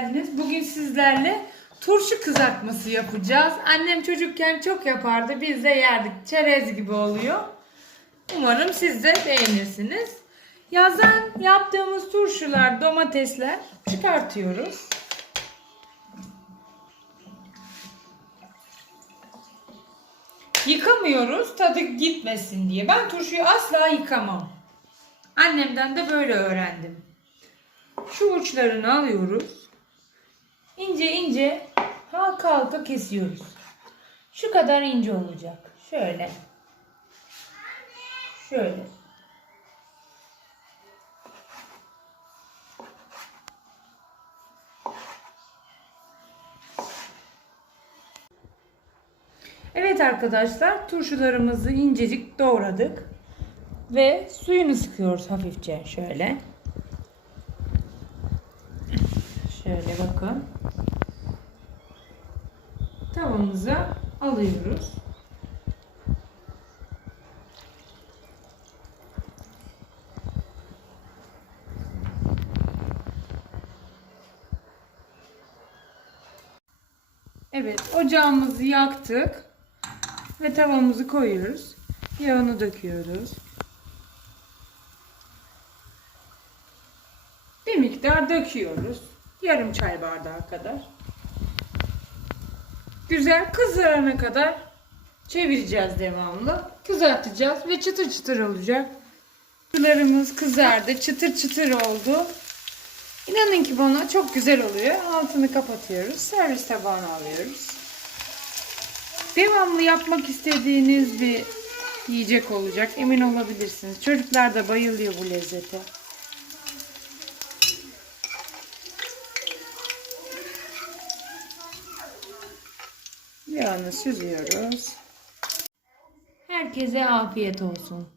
geldiniz. Bugün sizlerle turşu kızartması yapacağız. Annem çocukken çok yapardı. Biz de yerdik. Çerez gibi oluyor. Umarım siz de beğenirsiniz. Yazdan yaptığımız turşular, domatesler çıkartıyoruz. Yıkamıyoruz tadı gitmesin diye. Ben turşuyu asla yıkamam. Annemden de böyle öğrendim. Şu uçlarını alıyoruz. İnce ince halka halka kesiyoruz. Şu kadar ince olacak. Şöyle. Şöyle. Evet arkadaşlar turşularımızı incecik doğradık. Ve suyunu sıkıyoruz hafifçe şöyle. Şöyle bakın. Tavamıza alıyoruz. Evet, ocağımızı yaktık ve tavamızı koyuyoruz. Yağını döküyoruz. Bir miktar döküyoruz. Yarım çay bardağı kadar. Güzel kızarana kadar çevireceğiz devamlı. Kızartacağız ve çıtır çıtır olacak. Sularımız kızardı. Çıtır çıtır oldu. İnanın ki bana çok güzel oluyor. Altını kapatıyoruz. Servis tabağına alıyoruz. Devamlı yapmak istediğiniz bir yiyecek olacak. Emin olabilirsiniz. Çocuklar da bayılıyor bu lezzete. Yağını süzüyoruz. Herkese afiyet olsun.